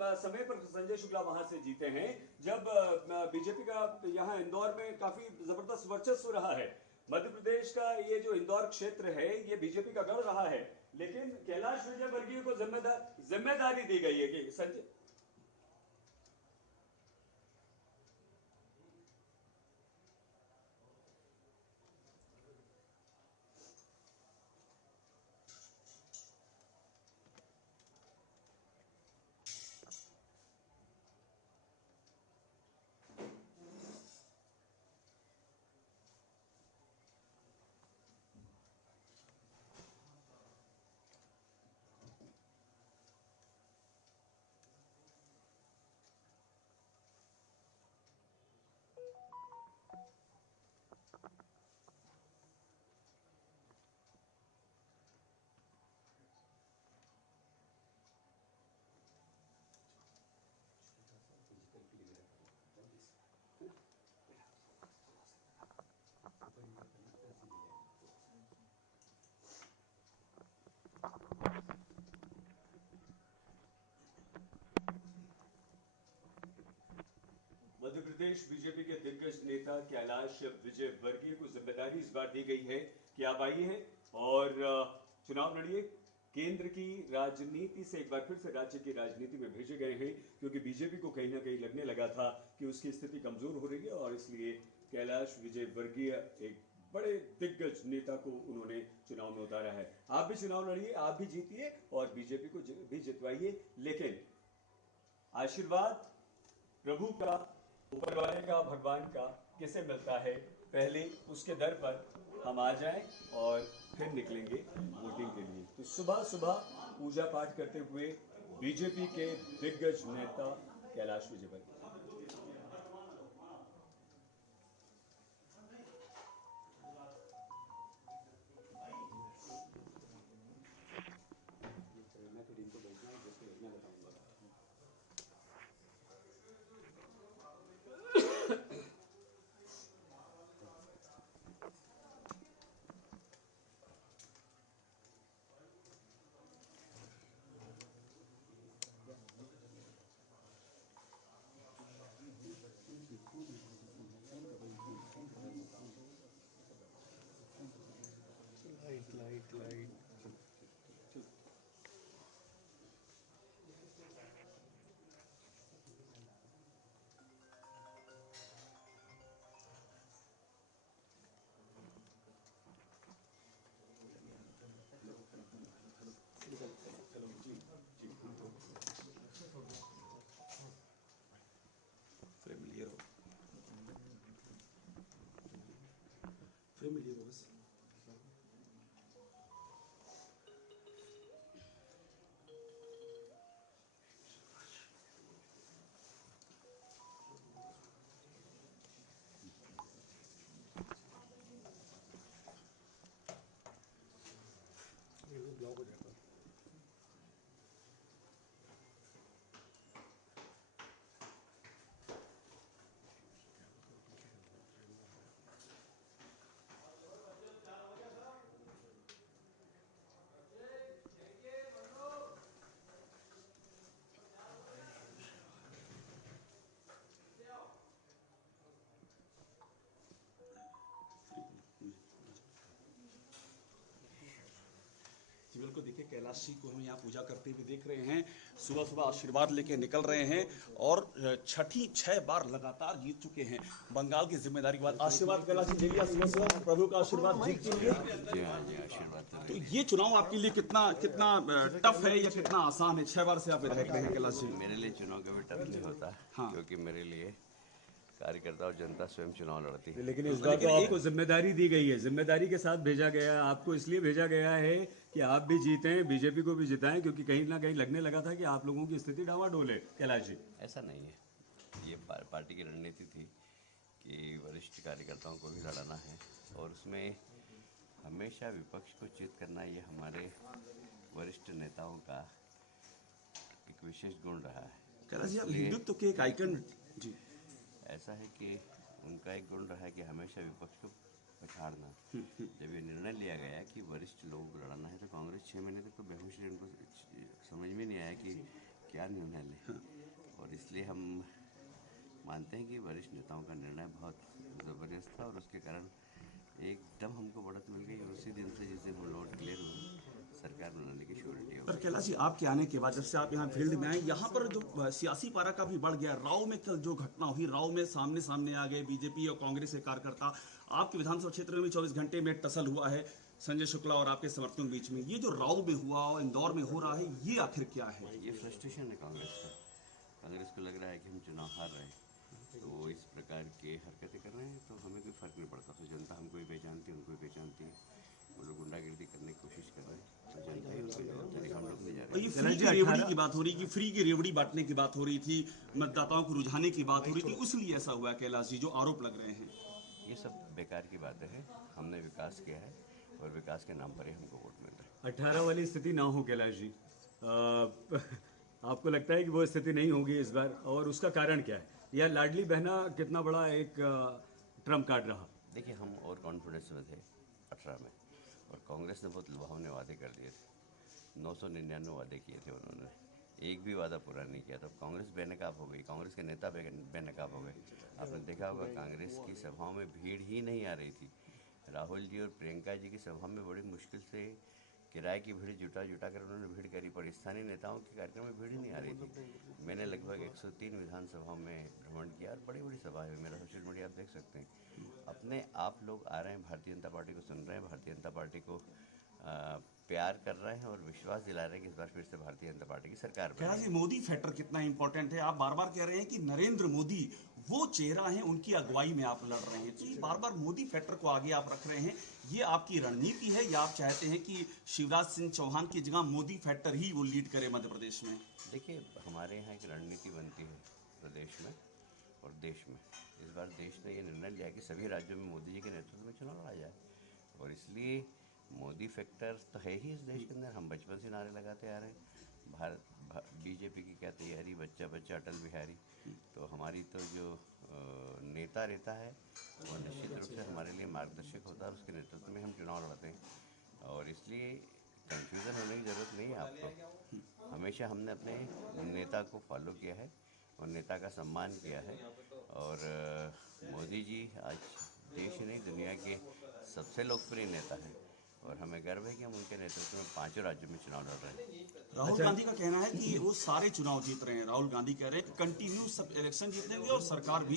समय पर संजय शुक्ला वहां से जीते हैं जब बीजेपी का यहाँ इंदौर में काफी जबरदस्त वर्चस्व रहा है। मध्य प्रदेश का ये जो इंदौर क्षेत्र है ये बीजेपी का गढ़ रहा है, लेकिन कैलाश विजयवर्गीय को जिम्मेदारी दी गई है कि संजय मध्य प्रदेश बीजेपी के दिग्गज नेता कैलाश विजयवर्गीय को जिम्मेदारी इस बार दी गई है कि आप आइए और चुनाव लड़िए। केंद्र की राजनीति से एक बार फिर से राज्य की राजनीति में भेजे गए हैं, क्योंकि बीजेपी को कहीं ना कहीं लगने लगा था कि उसकी स्थिति कमजोर हो रही है और इसलिए कैलाश विजयवर्गीय एक बड़े दिग्गज नेता को उन्होंने चुनाव में उतारा है। आप भी चुनाव लड़िए, आप भी जीतिए और बीजेपी को भी जितवाइए, लेकिन आशीर्वाद प्रभु का, ऊपर वाले का, भगवान का किसे मिलता है, पहले उसके दर पर हम आ जाएं और फिर निकलेंगे वोटिंग के लिए। तो सुबह सुबह पूजा पाठ करते हुए बीजेपी के दिग्गज नेता कैलाश विजयवर्गीय। लाइट familiar बस। ब्लॉक हो जाएगा। जी बिल्कुल, देखिए कैलाश जी को हम यहाँ पूजा करते हुए देख रहे हैं। सुबह सुबह आशीर्वाद लेके निकल रहे हैं और छठी 6 बार लगातार जीत चुके हैं। बंगाल की जिम्मेदारी के बाद आशीर्वाद कैलाश जी ले लिया सुबह सुबह, प्रभु का आशीर्वाद जीत के लिए। जी हाँ जी, आशीर्वाद। तो ये चुनाव आपके लिए कितना कितना टफ है या कितना आसान है? 6 बार से आप विधायक रहे हैं कैलाश जी। मेरे लिए चुनाव कभी टफ नहीं होता, हाँ। क्योंकि मेरे लिए कार्यकर्ता और जनता स्वयं चुनाव लड़ती है। लेकिन इस बार तो आपको जिम्मेदारी दी गई है, जिम्मेदारी के साथ भेजा गया है। आपको इसलिए भेजा गया है कि आप भी जीतें, बीजेपी को भी जिताएं, क्योंकि कहीं ना कहीं लगने लगा था कि आप लोगों की स्थिति डावाडोल है। कैलाश जी, ऐसा नहीं है, ये पार्टी की रणनीति थी कि वरिष्ठ कार्यकर्ताओं को भी लड़ाना है और उसमें हमेशा विपक्ष को चित करना, ये हमारे वरिष्ठ नेताओं का एक विशेष गुण रहा है। कैलाश जी, आप हिंदुत्व के एक आइकन जी। ऐसा है कि उनका एक गुण रहा है कि हमेशा विपक्ष को पछाड़ना। जब ये निर्णय लिया गया कि वरिष्ठ लोगों को लड़ाना है, तो कांग्रेस 6 महीने तक तो बेहोश रही। उनको समझ में नहीं आया कि क्या निर्णय लें, और इसलिए हम मानते हैं कि वरिष्ठ नेताओं का निर्णय बहुत ज़बरदस्त था और उसके कारण एकदम हमको बढ़त मिल गई। और उसी दिन से जिस दिन हम लोग क्लियर हुए, सरकार बनाने की श्योरिटी हो पर गई। कैलाश जी, आपके आने के बाद जब से आप यहाँ फील्ड में आए, यहाँ पर जो सियासी पारा का भी बढ़ गया। राव में कल जो घटना हुई, राव में सामने सामने आ गए बीजेपी और कांग्रेस के कार्यकर्ता। आपके विधानसभा क्षेत्र में भी 24 घंटे में टसल हुआ है संजय शुक्ला और आपके समर्थकों के बीच में। ये जो राव में हुआ और इंदौर में हो रहा है, ये आखिर क्या है? ये फ्रस्ट्रेशन है कांग्रेस का। कांग्रेस को लग रहा है कि हम चुनाव हार रहे हैं, तो वो इस प्रकार की हरकतें कर रहे हैं। तो हमें कोई फ़र्क नहीं पड़ता, तो जनता हमको भी पहचानती है, उनको भी पहचानती है। वो लोग गुंडागिर्दी करने की कोशिश कर रहे हैं, तो जनता ही उनको जवाबदारी, हम लोग नहीं जा और रहे ये हैं। फ्री की रेवड़ी की बात हो रही, कि फ्री की रेवड़ी बांटने की बात हो रही थी, मतदाताओं को रुझाने की बात हो रही थी, इसलिए ऐसा हुआ कैलाश जी, जो आरोप लग रहे हैं। ये सब बेकार की बातें हैं। हमने विकास किया है और विकास के नाम पर ही हमको वोट मिल रहा है। 18 वाली स्थिति ना हो कैलाश जी, आपको लगता है कि वो स्थिति नहीं होगी इस बार, और उसका कारण क्या है? या लाडली बहना कितना बड़ा एक ट्रम्प कार्ड रहा? देखिए, हम और कॉन्फिडेंस में थे 18 में, और कांग्रेस ने बहुत लुभावने वादे कर दिए थे। 999 वादे किए थे उन्होंने, एक भी वादा पूरा नहीं किया। तो कांग्रेस बेनकाब हो गई, कांग्रेस के नेता बेनकाब हो गए। आपने देखा होगा कांग्रेस की सभाओं में भीड़ ही नहीं आ रही थी। राहुल जी और प्रियंका जी की सभा में बड़ी मुश्किल से किराए की भीड़ जुटा कर उन्होंने भीड़ करी, पर स्थानीय नेताओं के कार्यक्रम में भीड़ ही नहीं आ रही थी। मैंने लगभग 103 विधानसभाओं में भ्रमण किया, और बड़ी बड़ी सभा है, मेरा सोशल मीडिया आप देख सकते हैं। अपने आप लोग आ रहे हैं, भारतीय जनता पार्टी को सुन रहे हैं, भारतीय जनता पार्टी को प्यार कर रहे हैं और विश्वास दिला रहे हैं कि इस बार फिर से भारतीय जनता पार्टी की सरकार कैलाश बनेगी। जी, मोदी फैक्टर कितना इंपॉर्टेंट है? आप बार बार कह रहे हैं कि नरेंद्र मोदी वो चेहरा है, उनकी अगुवाई में आप लड़ रहे हैं, तो ये बार बार मोदी फैक्टर को आगे आप रख रहे हैं, ये आपकी रणनीति है, या आप चाहते हैं कि शिवराज सिंह चौहान की जगह मोदी फैक्टर ही वो लीड करे मध्य प्रदेश में? देखिए, हमारे यहाँ एक रणनीति बनती है प्रदेश में और देश में। इस बार देश ने ये निर्णय लिया कि सभी राज्यों में मोदी जी के नेतृत्व में चुनाव लड़ा जाए, और इसलिए मोदी फैक्टर तो है ही इस देश के अंदर। हम बचपन से नारे लगाते आ रहे हैं, बीजेपी की क्या तैयारी, बच्चा बच्चा अटल बिहारी। तो हमारी तो जो नेता रहता है वो निश्चित रूप से हमारे लिए मार्गदर्शक होता है, उसके नेतृत्व में हम चुनाव लड़ते हैं, और इसलिए कंफ्यूजन होने की ज़रूरत नहीं है आपको। हमेशा हमने अपने नेता को फॉलो किया है और नेता का सम्मान किया है, और मोदी जी आज देश ही नहीं दुनिया के सबसे लोकप्रिय नेता हैं, और हमें गर्व है कि हम उनके नेतृत्व में 5 राज्यों में चुनाव लड़ रहे हैं। राहुल गांधी का कहना है कि वो सारे चुनाव जीत रहे हैं। राहुल गांधी कह रहे हैं कि कंटिन्यू सब इलेक्शन जीतेंगे और सरकार भी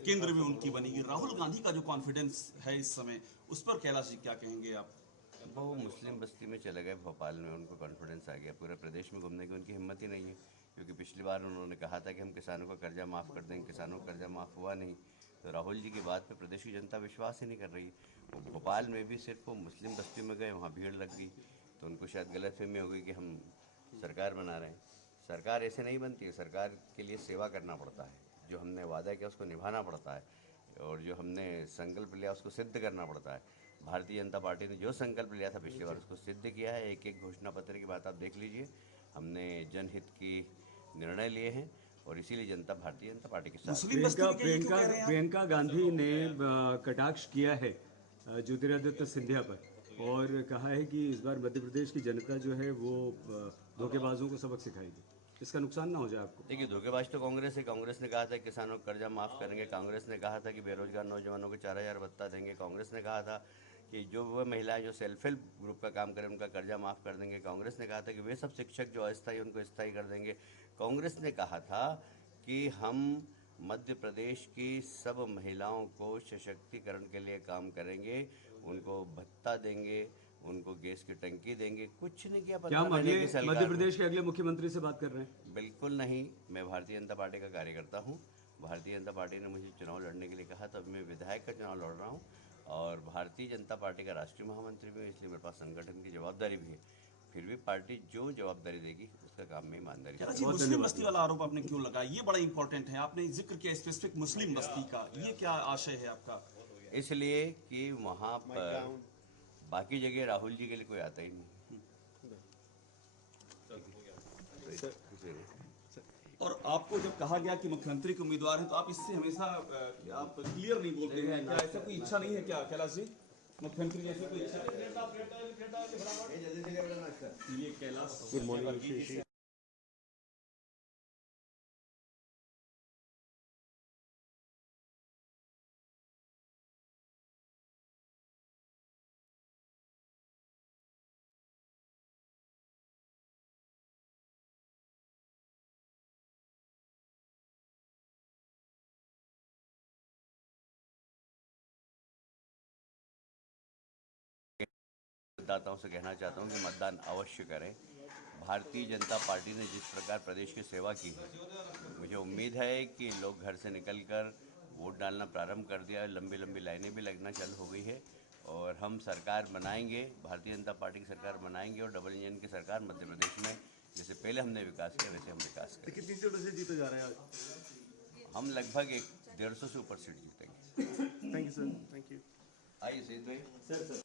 केंद्र में उनकी बनेगी। राहुल गांधी का जो कॉन्फिडेंस है इस समय, उस पर कैलाश जी क्या कहेंगे आप? वो मुस्लिम बस्ती में चले गए भोपाल में, उनको कॉन्फिडेंस आ गया। पूरे प्रदेश में घूमने की उनकी हिम्मत ही नहीं है, क्योंकि पिछली बार उन्होंने कहा था कि हम किसानों का कर्जा माफ़ कर देंगे, किसानों का कर्जा माफ़ हुआ नहीं। तो राहुल जी की बात पे प्रदेश की जनता विश्वास ही नहीं कर रही। वो भोपाल में भी सिर्फ वो मुस्लिम बस्ती में गए, वहाँ भीड़ लग गई, तो उनको शायद गलतफहमी हो गई कि हम सरकार बना रहे हैं। सरकार ऐसे नहीं बनती है, सरकार के लिए सेवा करना पड़ता है। जो हमने वादा किया उसको निभाना पड़ता है, और जो हमने संकल्प लिया उसको सिद्ध करना पड़ता है। भारतीय जनता पार्टी ने जो संकल्प लिया था पिछली बार उसको सिद्ध किया है। एक एक घोषणा पत्र की बात आप देख लीजिए, हमने जनहित की निर्णय लिए हैं, और इसीलिए जनता भारतीय जनता पार्टी के साथ है। मुस्लिम बस्ती में क्यों कह रहे हैं आप? प्रियंका गांधी ने कटाक्ष किया है ज्योतिरादित्य सिंधिया पर, और कहा है कि इस बार मध्य प्रदेश की जनता जो है वो धोखेबाजों को सबक सिखाएगी। इसका नुकसान ना हो जाए आपको? देखिए, धोखेबाज तो कांग्रेस है। कांग्रेस ने कहा था कि किसानों का कर्जा माफ़ करेंगे, कांग्रेस ने कहा था कि बेरोजगार नौजवानों को 4000 भत्ता देंगे, कांग्रेस ने कहा था कि जो वह महिलाएं जो सेल्फ हेल्प ग्रुप का काम करें उनका कर्जा माफ़ कर देंगे, कांग्रेस ने कहा था कि वे सब शिक्षक जो अस्थायी उनको स्थायी कर देंगे, कांग्रेस ने कहा था कि हम मध्य प्रदेश की सब महिलाओं को सशक्तिकरण के लिए काम करेंगे, उनको भत्ता देंगे, उनको गैस की टंकी देंगे। कुछ नहीं किया। क्या पता नहीं कि मध्य प्रदेश के अगले मुख्यमंत्री से बात कर रहे हैं? बिल्कुल नहीं। मैं भारतीय जनता पार्टी का कार्यकर्ता हूँ। भारतीय जनता पार्टी ने मुझे चुनाव लड़ने के लिए कहा, तब मैं विधायक का चुनाव लड़ रहा हूँ, और भारतीय जनता पार्टी का राष्ट्रीय महामंत्री भी हूँ, इसलिए मेरे पास संगठन की जवाबदारी भी है। फिर भी पार्टी जो जवाबदारी देगी उसका काम में ईमानदारी से कैलाश जी, मुस्लिम बस्ती वाला आरोप आपने क्यों लगाया? ये बड़ा इंपॉर्टेंट है, आपने जिक्र किया स्पेसिफिक मुस्लिम बस्ती का, ये क्या आशय है आपका? इसलिए कि वहाँ पर बाकी जगह राहुल जी के लिए कोई आता ही नहीं। और आपको जब कहा गया कि मुख्यमंत्री के उम्मीदवार हैं, तो आप इससे हमेशा आप क्लियर नहीं बोलते हैं क्या? ऐसा कोई इच्छा नहीं है क्या कैलाश जी, मुख्यमंत्री जैसे कोई इच्छा? ये कैलाश मतदाताओं से कहना चाहता हूं कि मतदान अवश्य करें। भारतीय जनता पार्टी ने जिस प्रकार प्रदेश की सेवा की है, मुझे उम्मीद है कि लोग घर से निकलकर वोट डालना प्रारंभ कर दिया है। लंबी लंबी लाइनें भी लगना चालू हो गई है और हम सरकार बनाएंगे, भारतीय जनता पार्टी की सरकार बनाएंगे और डबल इंजन की सरकार मध्य प्रदेश में जैसे पहले हमने विकास किया वैसे हम विकास करेंगे। कितनी सीटों से जीते जा रहे हैं आज? हम लगभग 150 से ऊपर सीट जीतेंगे। Thank you sir, thank you. आइए सही भाई।